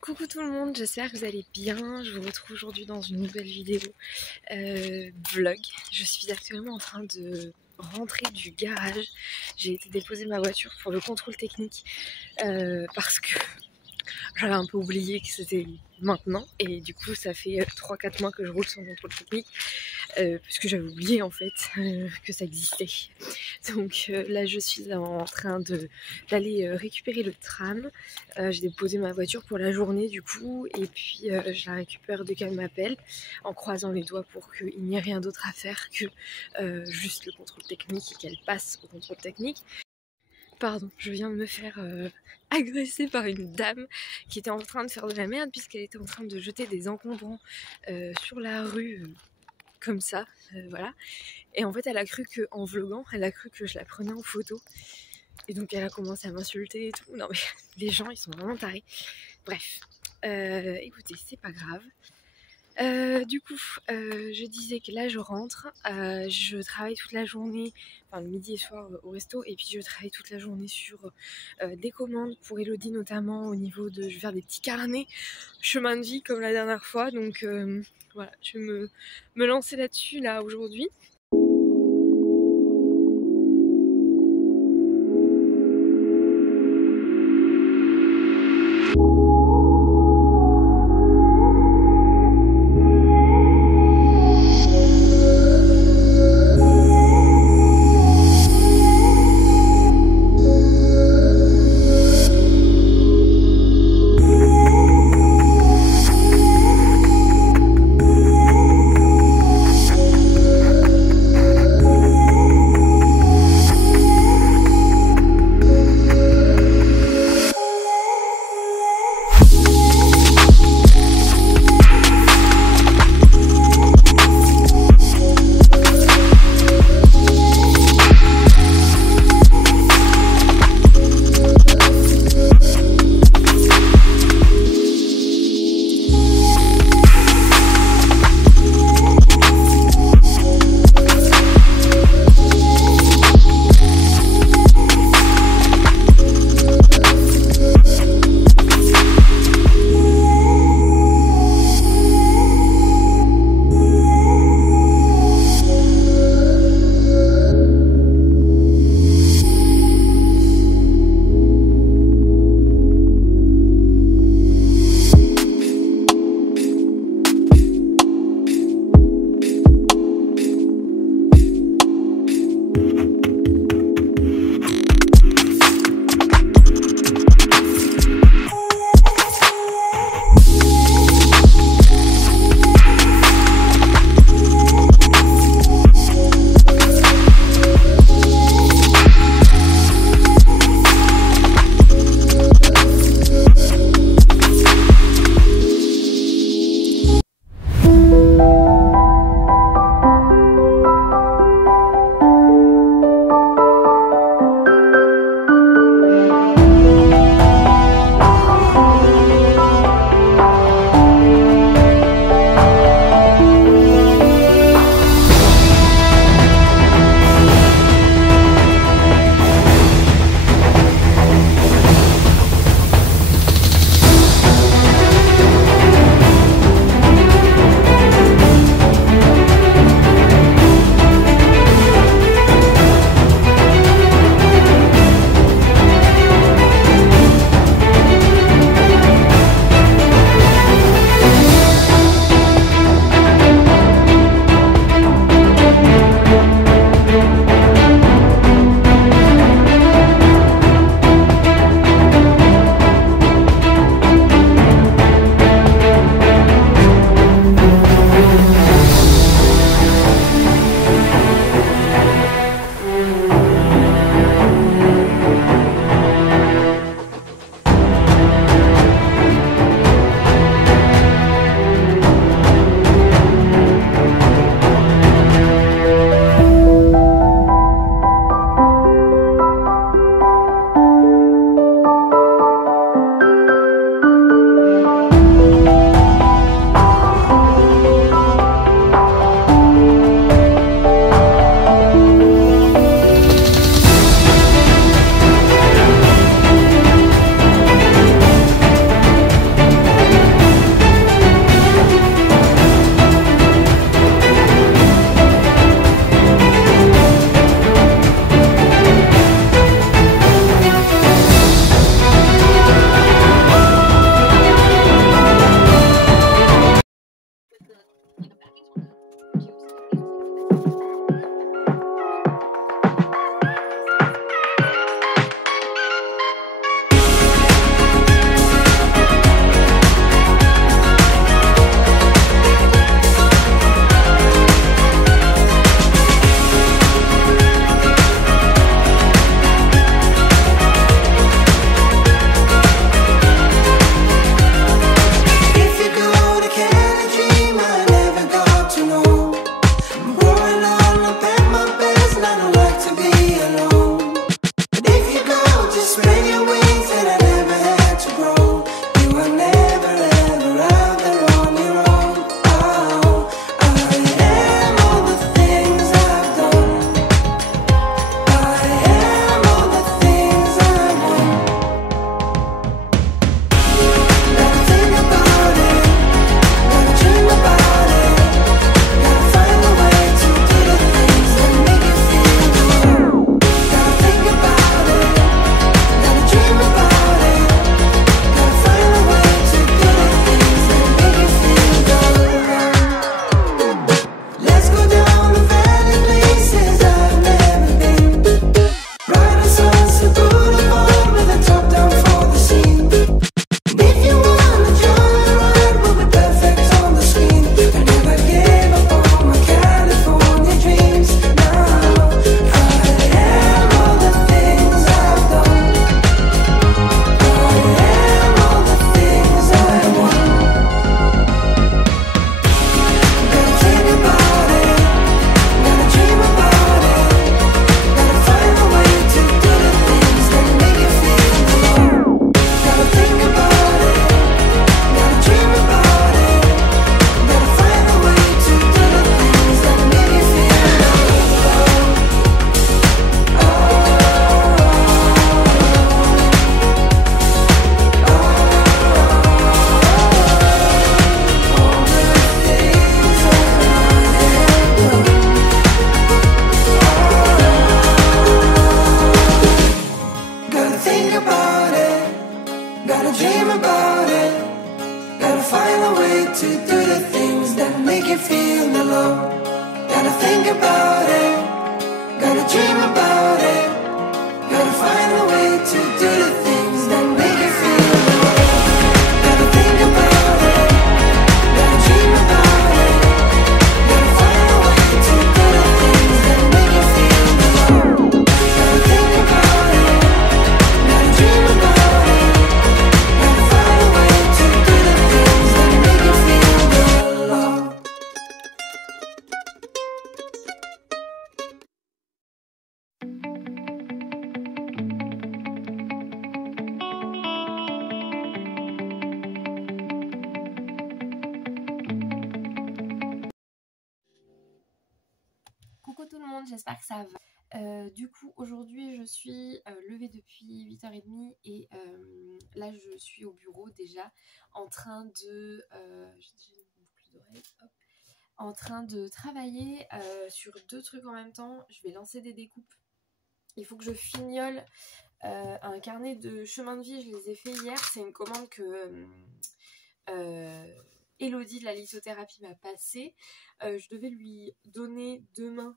Coucou tout le monde, j'espère que vous allez bien. Je vous retrouve aujourd'hui dans une nouvelle vidéo vlog. Je suis actuellement en train de rentrer du garage. J'ai été déposer ma voiture pour le contrôle technique parce que j'avais un peu oublié que c'était maintenant et du coup ça fait 3-4 mois que je roule sans contrôle technique puisque j'avais oublié en fait que ça existait. Donc là je suis en train d'aller récupérer le tram. J'ai déposé ma voiture pour la journée du coup et puis je la récupère dès qu'elle m'appelle en croisant les doigts pour qu'il n'y ait rien d'autre à faire que juste le contrôle technique et qu'elle passe au contrôle technique. Pardon, je viens de me faire agresser par une dame qui était en train de faire de la merde puisqu'elle était en train de jeter des encombrants sur la rue comme ça, voilà. Et en fait elle a cru que, en vloguant, elle a cru que je la prenais en photo. Et donc elle a commencé à m'insulter et tout. Non mais les gens ils sont vraiment tarés. Bref, écoutez, c'est pas grave. Du coup, je disais que là je rentre, je travaille toute la journée, enfin le midi et soir au resto, et puis je travaille toute la journée sur des commandes pour Elodie notamment au niveau de, je vais faire des petits carnets chemin de vie comme la dernière fois, donc voilà, je vais me lancer là-dessus là aujourd'hui. a way to do the things that make you feel the love. Gotta think about it, gotta dream about it. Gotta find a way to do the things that make you feel the love. Gotta think about it, gotta dream about it. Gotta find a way to do the things that make you feel the love. Gotta think about it, gotta dream about it. Gotta find a way to do the things that make you feel the love. Coucou tout le monde, j'espère que ça va. Du coup, aujourd'hui, je suis levée depuis 8h30 et là, je suis au bureau déjà en train de... j'ai déjà une boucle d'oreille, hop. En train de travailler sur 2 trucs en même temps. Je vais lancer des découpes. Il faut que je fignole un carnet de chemin de vie. Je les ai fait hier. C'est une commande que Elodie de la lithothérapie m'a passée. Je devais lui donner demain,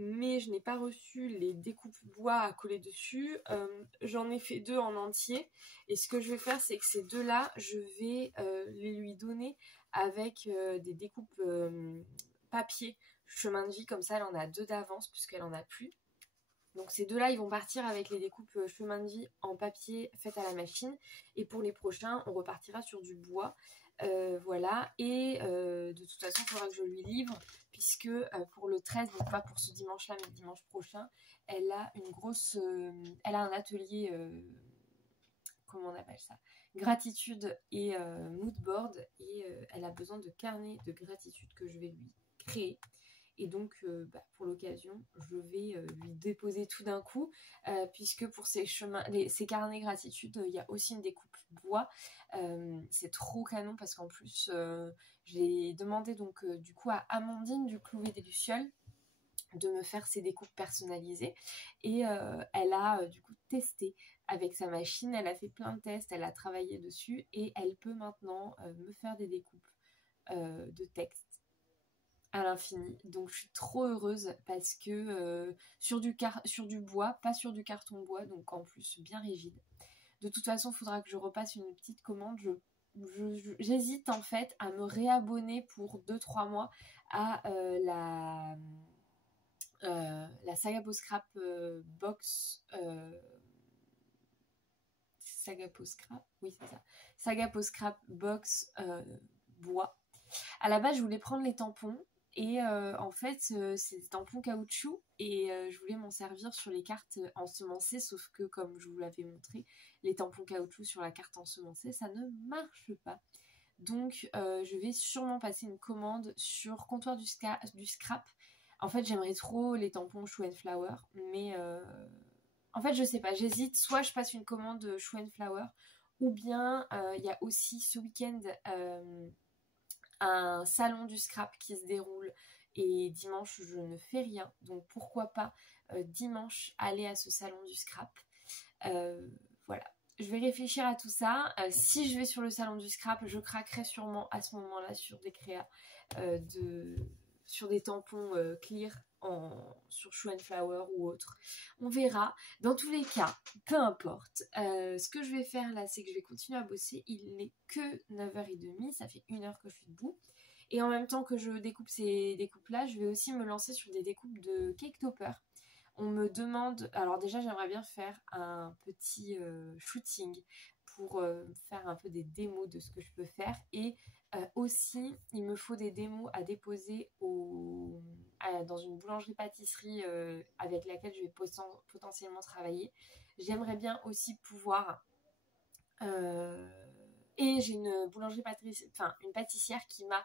mais je n'ai pas reçu les découpes bois à coller dessus. J'en ai fait 2 en entier. Et ce que je vais faire, c'est que ces 2-là, je vais les lui donner avec des découpes papier chemin de vie. Comme ça, elle en a 2 d'avance puisqu'elle en a plus. Donc ces 2-là, ils vont partir avec les découpes chemin de vie en papier faites à la machine. Et pour les prochains, on repartira sur du bois. Voilà. Et de toute façon, il faudra que je lui livre. Puisque pour le 13, donc pas pour ce dimanche-là, mais le dimanche prochain, elle a une grosse... elle a un atelier... comment on appelle ça, gratitude et mood board, et elle a besoin de carnet de gratitude que je vais lui créer. Et donc pour l'occasion, je vais lui déposer tout d'un coup, puisque pour ces carnets gratitude, il y a aussi une découpe bois. C'est trop canon parce qu'en plus j'ai demandé donc du coup à Amandine du Clouet des Lucioles de me faire ses découpes personnalisées, et elle a du coup testé avec sa machine, elle a fait plein de tests, elle a travaillé dessus et elle peut maintenant me faire des découpes de texte à l'infini. Donc je suis trop heureuse parce que sur du bois, pas sur du carton bois, donc en plus bien rigide. De toute façon, il faudra que je repasse une petite commande. J'hésite en fait à me réabonner pour 2-3 mois à la Saga Post Scrap box. Saga Post Scrap, oui c'est ça. Saga Post Scrap box bois. À la base, je voulais prendre les tampons. Et en fait, c'est des tampons caoutchouc et je voulais m'en servir sur les cartes ensemencées, sauf que comme je vous l'avais montré, les tampons caoutchouc sur la carte ensemencée, ça ne marche pas. Donc je vais sûrement passer une commande sur Comptoir du Scrap. En fait, j'aimerais trop les tampons Shoe and Flower, mais en fait, je sais pas, j'hésite. Soit je passe une commande Shoe and Flower, ou bien il y a aussi ce week-end... un salon du scrap qui se déroule et dimanche je ne fais rien, donc pourquoi pas dimanche aller à ce salon du scrap. Voilà, je vais réfléchir à tout ça. Si je vais sur le salon du scrap, je craquerai sûrement à ce moment là sur des créas sur des tampons clear sur Shoe and Flower ou autre. On verra. Dans tous les cas, peu importe. Ce que je vais faire là, c'est que je vais continuer à bosser. Il n'est que 9h30, ça fait 1 heure que je suis debout. Et en même temps que je découpe ces découpes-là, je vais aussi me lancer sur des découpes de cake topper. On me demande... Alors déjà, j'aimerais bien faire un petit shooting pour faire un peu des démos de ce que je peux faire. Et aussi, il me faut des démos à déposer dans une boulangerie-pâtisserie avec laquelle je vais potentiellement travailler. J'aimerais bien aussi pouvoir... et j'ai une une pâtissière qui m'a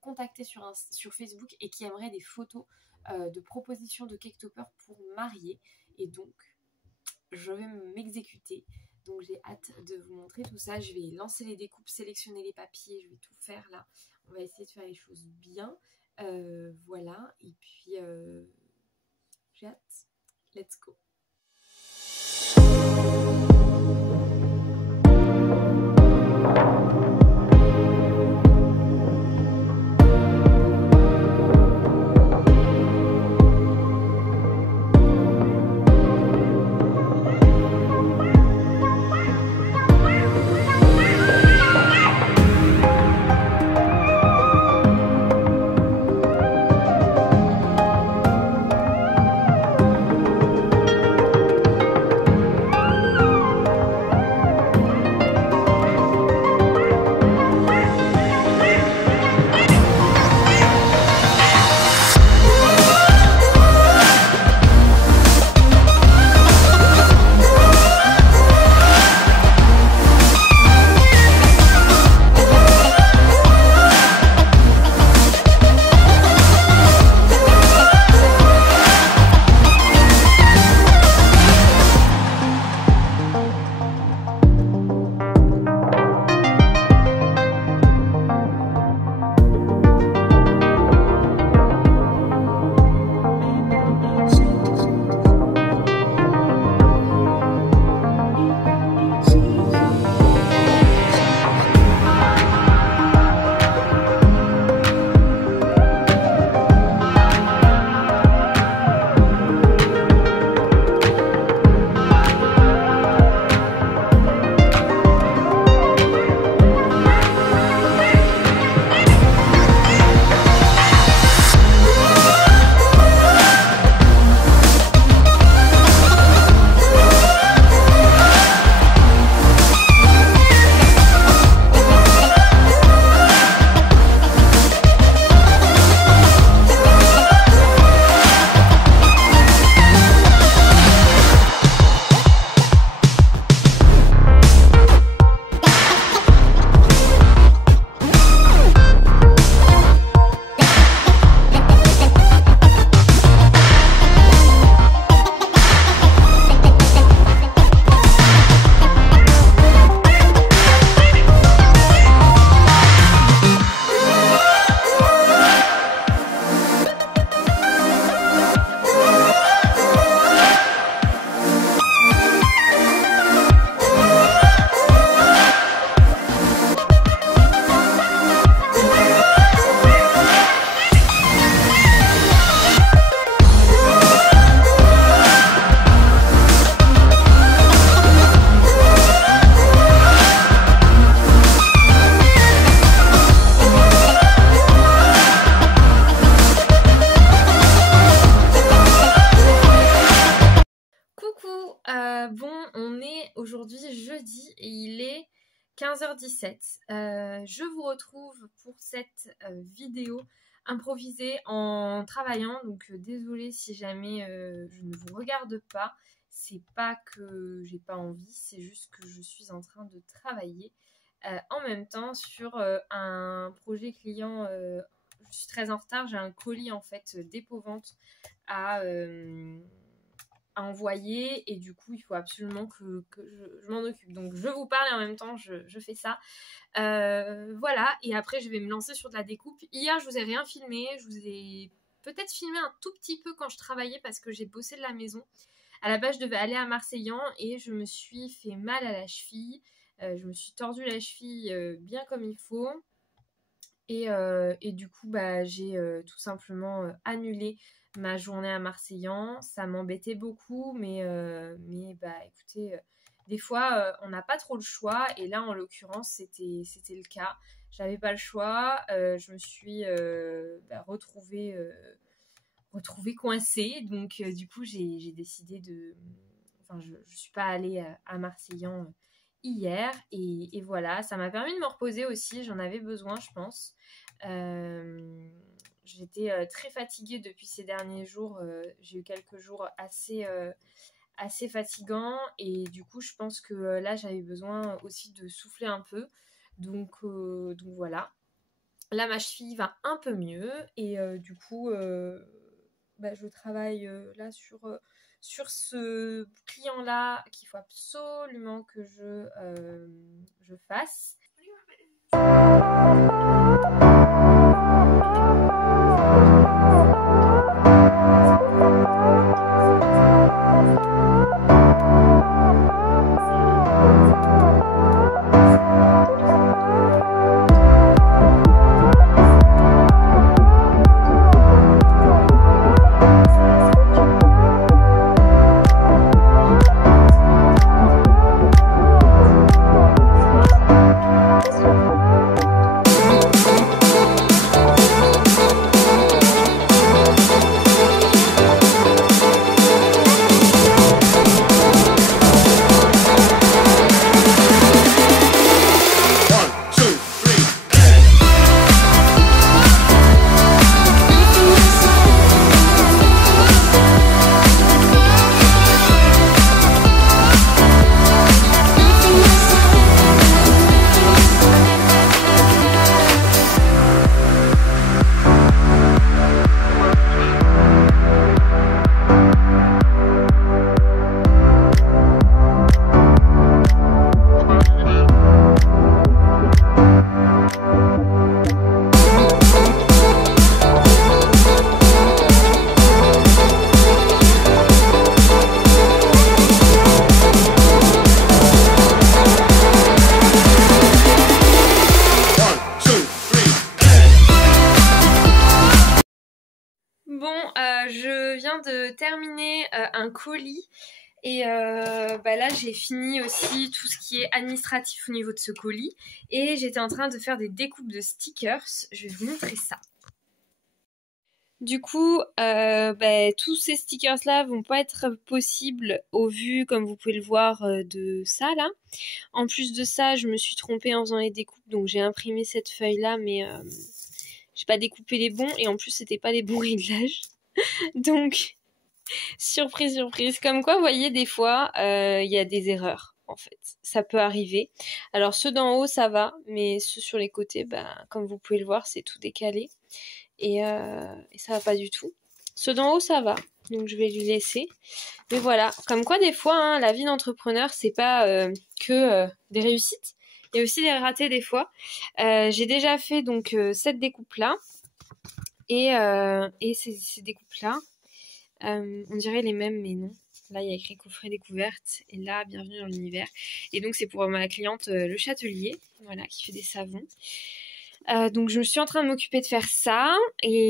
contactée sur Facebook et qui aimerait des photos de propositions de cake topper pour marier. Et donc, je vais m'exécuter. Donc j'ai hâte de vous montrer tout ça. Je vais lancer les découpes, sélectionner les papiers, je vais tout faire là. On va essayer de faire les choses bien. Voilà, et puis j'ai hâte. Let's go. 15h17. Je vous retrouve pour cette vidéo improvisée en travaillant. Donc désolée si jamais je ne vous regarde pas. C'est pas que j'ai pas envie, c'est juste que je suis en train de travailler en même temps sur un projet client. Je suis très en retard, j'ai un colis en fait dépôt-vente à envoyer et du coup il faut absolument que je m'en occupe. Donc je vous parle et en même temps je fais ça. Voilà, et après je vais me lancer sur de la découpe. Hier je vous ai rien filmé, je vous ai peut-être filmé un tout petit peu quand je travaillais parce que j'ai bossé de la maison. À la base je devais aller à Marseillan et je me suis fait mal à la cheville. Je me suis tordu la cheville bien comme il faut. Et du coup j'ai tout simplement annulé ma journée à Marseillan. Ça m'embêtait beaucoup, mais écoutez, des fois on n'a pas trop le choix, et là en l'occurrence c'était le cas. J'avais pas le choix, je me suis retrouvée coincée, donc du coup j'ai décidé de... Enfin je suis pas allée à Marseillan hier, et voilà, ça m'a permis de me reposer aussi, j'en avais besoin je pense. J'étais très fatiguée depuis ces derniers jours, j'ai eu quelques jours assez fatigants, et du coup je pense que là j'avais besoin aussi de souffler un peu, donc voilà. Là ma cheville va un peu mieux, et du coup je travaille là sur ce client là qu'il faut absolument que je fasse. Je viens de terminer un colis, et là j'ai fini aussi tout ce qui est administratif au niveau de ce colis, et j'étais en train de faire des découpes de stickers. Je vais vous montrer ça. Du coup, tous ces stickers là vont pas être possibles au vu, comme vous pouvez le voir, de ça là. En plus de ça, je me suis trompée en faisant les découpes, donc j'ai imprimé cette feuille là, mais j'ai pas découpé les bons, et en plus c'était pas les bons réglages. Donc, surprise, surprise. Comme quoi, vous voyez, des fois, il y a des erreurs, en fait. Ça peut arriver. Alors, ceux d'en haut, ça va, mais ceux sur les côtés, comme vous pouvez le voir, c'est tout décalé. Et ça va pas du tout. Ceux d'en haut, ça va. Donc, je vais lui laisser. Mais voilà. Comme quoi, des fois, hein, la vie d'entrepreneur, c'est pas que des réussites. Il y a aussi des ratés, des fois. J'ai déjà fait, donc, cette découpe-là. Et ces découpes-là, on dirait les mêmes, mais non. Là, il y a écrit coffret découverte, et là, bienvenue dans l'univers. Et donc, c'est pour ma cliente Le Châtelier, voilà, qui fait des savons. Donc, je suis en train de m'occuper de faire ça, et...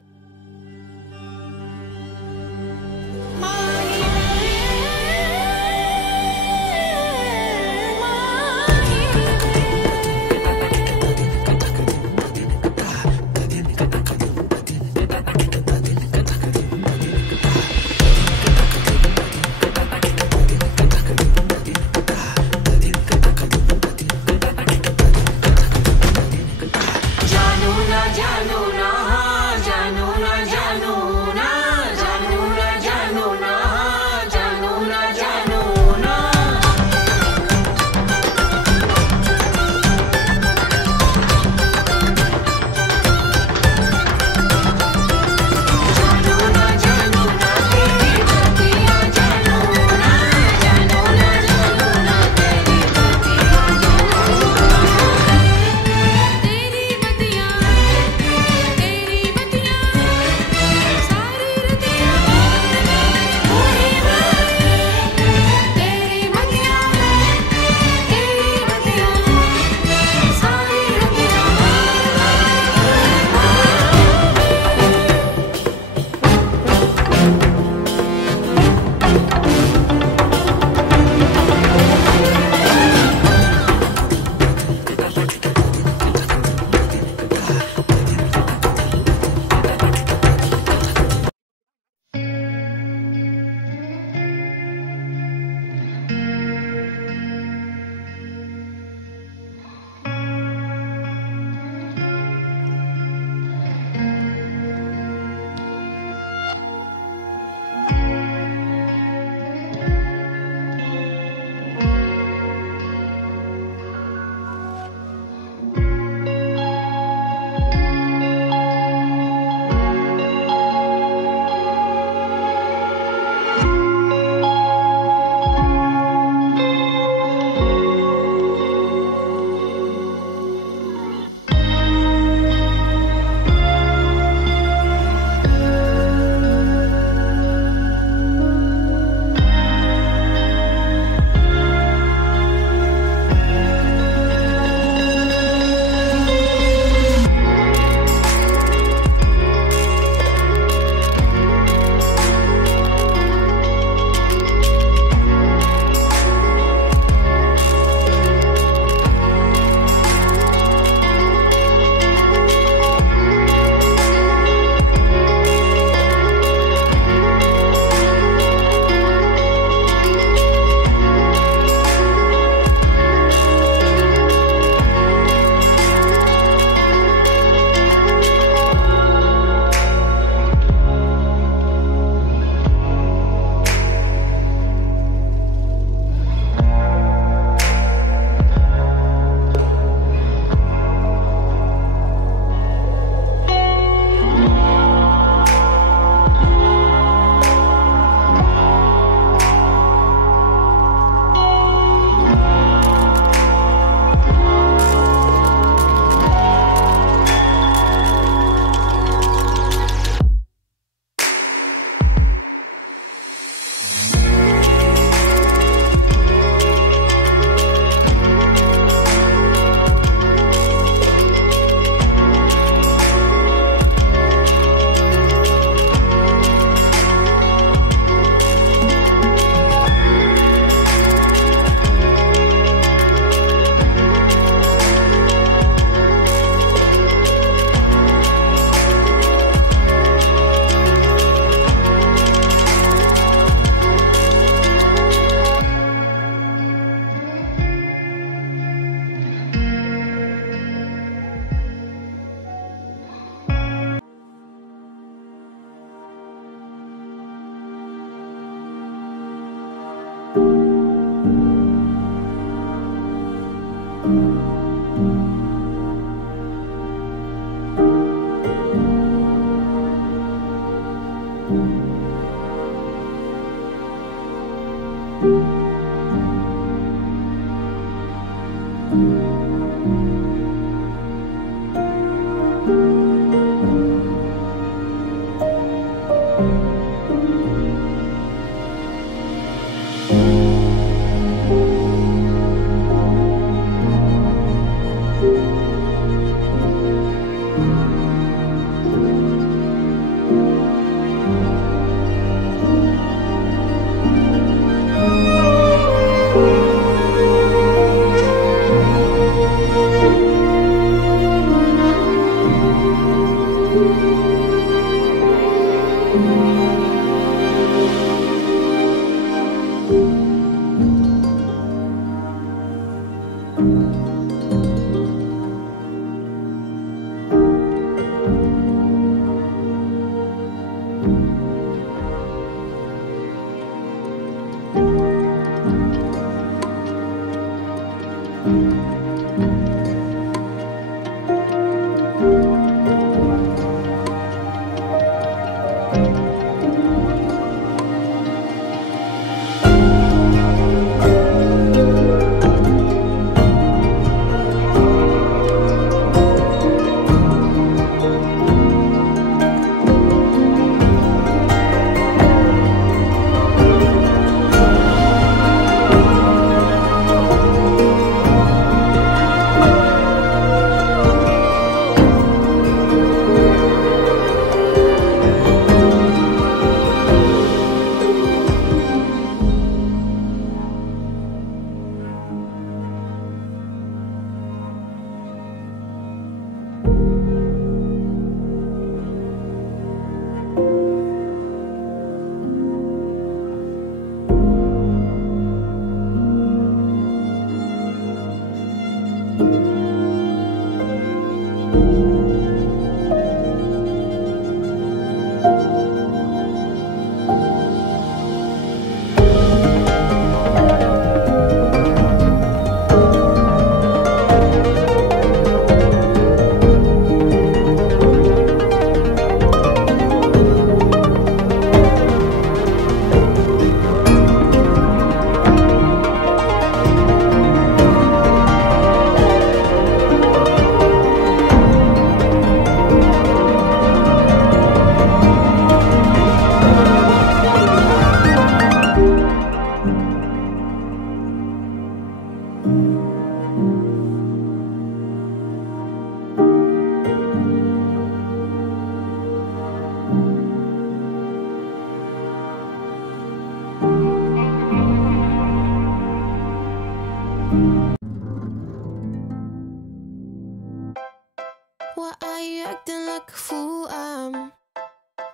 Why are you acting like a fool? I'm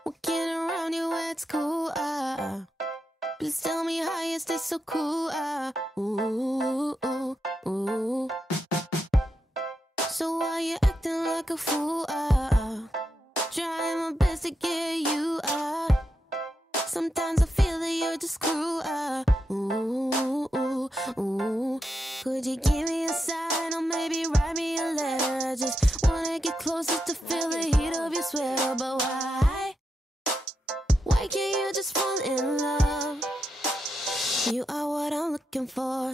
walking around you, it's cool. Please tell me how you stay so cool. Ooh, ooh, ooh. So why you acting like a fool? Trying my best to get you. Sometimes I feel that you're just cruel. Ooh, ooh, ooh. Could you give me a sign or maybe write me a letter? I just wanna get closer to feel the heat of your sweater. But why? Why can't you just fall in love? You are what I'm looking for.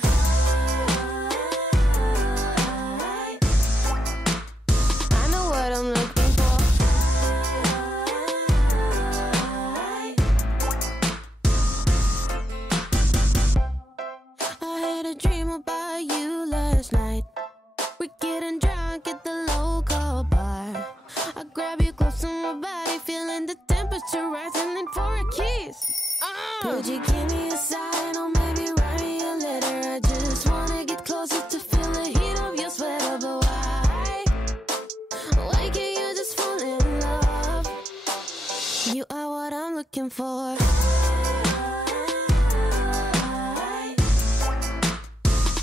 I know what I'm looking for. I had a dream about you last night. We're getting drunk at the local bar. I grab you close to my body, feeling the temperature rising, and for a kiss. Could you give me a sign or maybe write me a letter? I just wanna get closer to feel the heat of your sweater. But why? Why can't you just fall in love? You are what I'm looking for.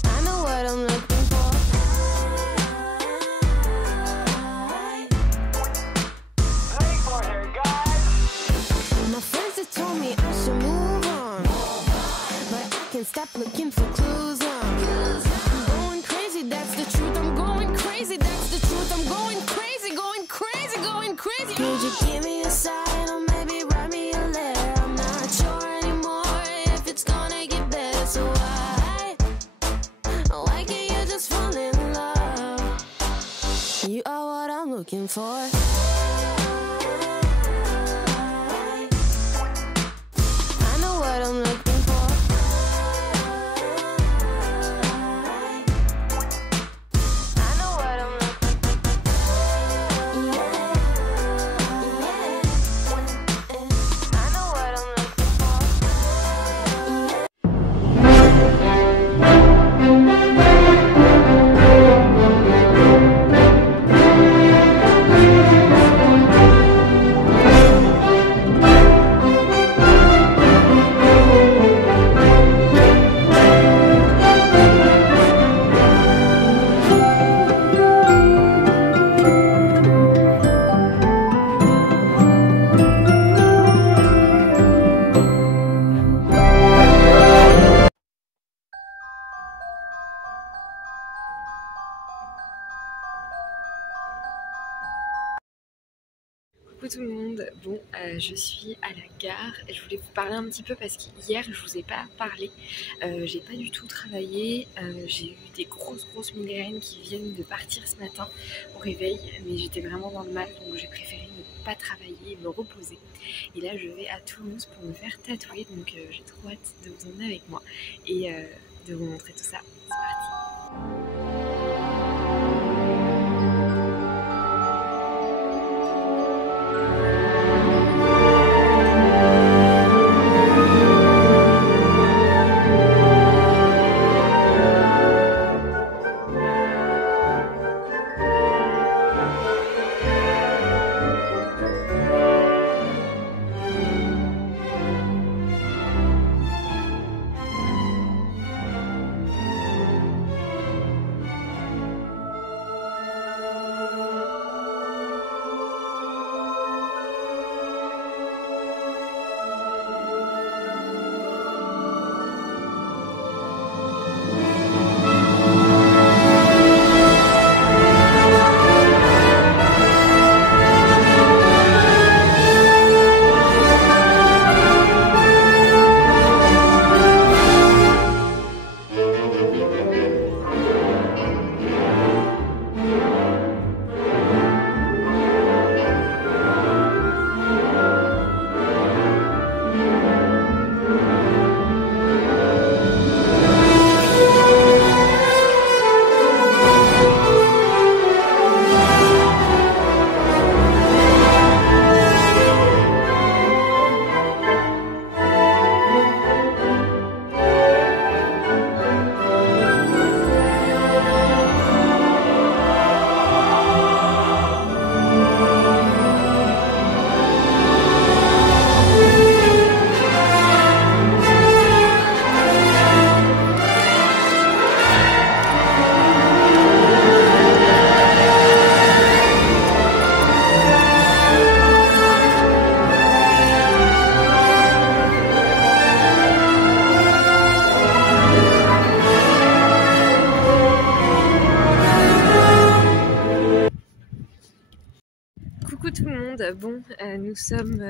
I know what I'm looking for. My friends have told me I should move on, but I can't stop looking for clues. I'm going crazy, that's the truth. I'm going crazy, that's the truth. I'm going crazy, going crazy, going crazy. Could you give me a sign or maybe write me a letter? I'm not sure anymore if it's gonna get better. So why can't you just fall in love? You are what I'm looking for. I know what I'm looking for. I know what I'm Coucou tout le monde, bon je suis à la gare, je voulais vous parler un petit peu parce qu'hier je vous ai pas parlé, j'ai pas du tout travaillé, j'ai eu des grosses migraines qui viennent de partir ce matin au réveil, mais j'étais vraiment dans le mal donc j'ai préféré ne pas travailler et me reposer. Et là je vais à Toulouse pour me faire tatouer, donc j'ai trop hâte de vous emmener avec moi et de vous montrer tout ça. C'est parti. Coucou tout le monde, bon nous sommes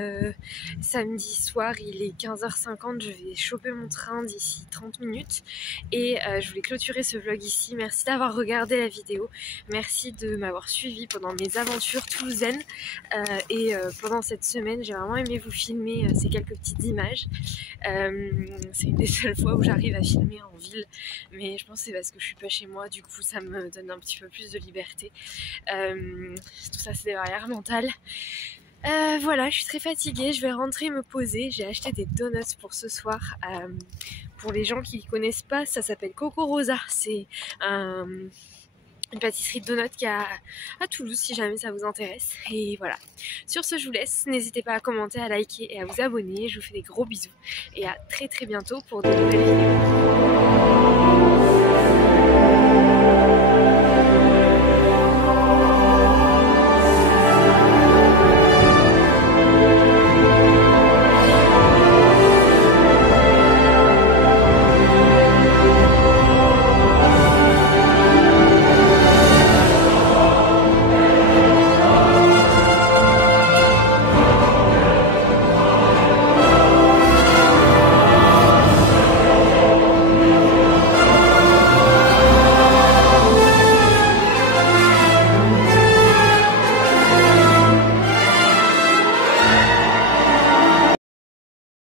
samedi soir, il est 15h50, je vais choper mon train d'ici 30 minutes et je voulais clôturer ce vlog ici. Merci d'avoir regardé la vidéo, merci de m'avoir suivi pendant mes aventures toulousaines et pendant cette semaine j'ai vraiment aimé vous filmer ces quelques petites images. C'est une des seules fois où j'arrive à filmer en ville, mais je pense que c'est parce que je suis pas chez moi, du coup ça me donne un petit peu plus de liberté. Tout ça c'est des barrières mentales. Voilà, je suis très fatiguée, je vais rentrer me poser. J'ai acheté des donuts pour ce soir. Pour les gens qui ne connaissent pas, ça s'appelle Coco Rosa. C'est une pâtisserie de donuts qui a à Toulouse si jamais ça vous intéresse. Et voilà, sur ce je vous laisse, n'hésitez pas à commenter, à liker et à vous abonner. Je vous fais des gros bisous et à très bientôt pour de nouvelles vidéos.